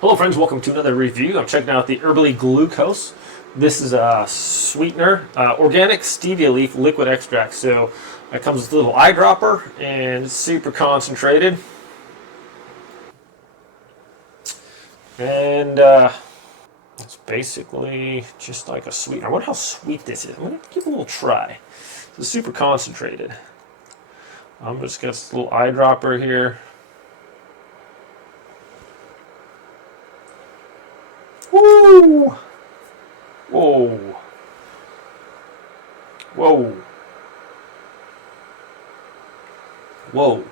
Hello friends, welcome to another review. I'm checking out the Herbaly glucose. This is a sweetener, organic stevia leaf liquid extract. So it comes with a little eyedropper and it's super concentrated. And it's basically just like a sweetener. I wonder how sweet this is. I'm going to give it a little try. It's super concentrated. I'm just got this little eyedropper here. Woo! Whoa. Whoa. Whoa.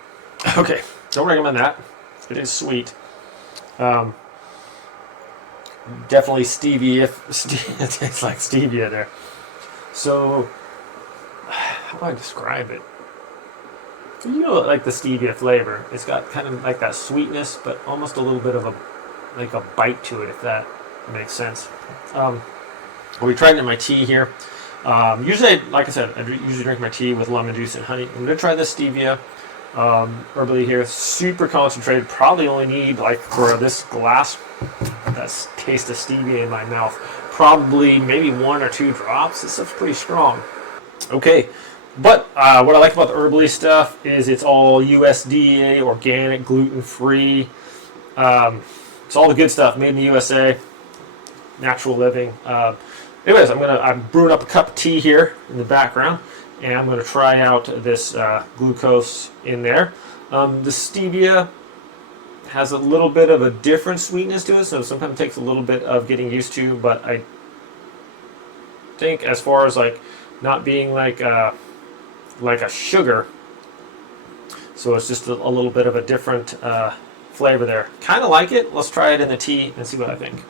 Okay, don't recommend that. It is sweet. Definitely stevia. It tastes like stevia there. So, how do I describe it? You know, like the stevia flavor. It's got kind of like that sweetness, but almost a little bit of a bite to it, if that makes sense. We tried it in my tea here. Usually, like I said, I usually drink my tea with lemon juice and honey. I'm gonna try this stevia Herbaly here. Super concentrated. Probably only need, like, for this glass, that taste of stevia in my mouth, probably maybe 1 or 2 drops. This stuff's pretty strong. Okay, but what I like about the Herbaly stuff is it's all USDA, organic, gluten-free. It's all the good stuff, made in the USA, natural living. Anyways, I'm brewing up a cup of tea here in the background, and I'm gonna try out this glucose in there. The stevia has a little bit of a different sweetness to it, so sometimes it takes a little bit of getting used to. But I think, as far as like not being like a sugar, so it's just a little bit of a different flavor there. Kind of like it. Let's try it in the tea and see what I think.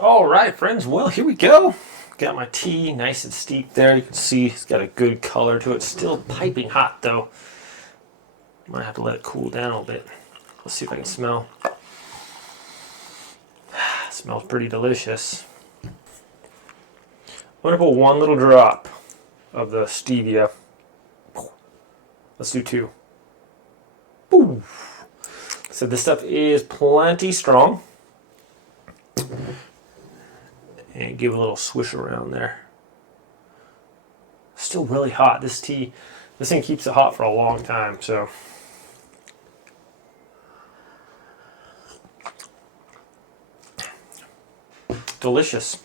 All right, friends. Well, here we go. Got my tea nice and steeped there. You can see it's got a good color to it. Still piping hot though. Might have to let it cool down a little bit. Let's see if I can smell. Smells pretty delicious. I'm gonna put 1 little drop of the stevia. Let's do 2. Ooh. So this stuff is plenty strong. And give a little swish around there. Still really hot. This thing keeps it hot for a long time, so. Delicious.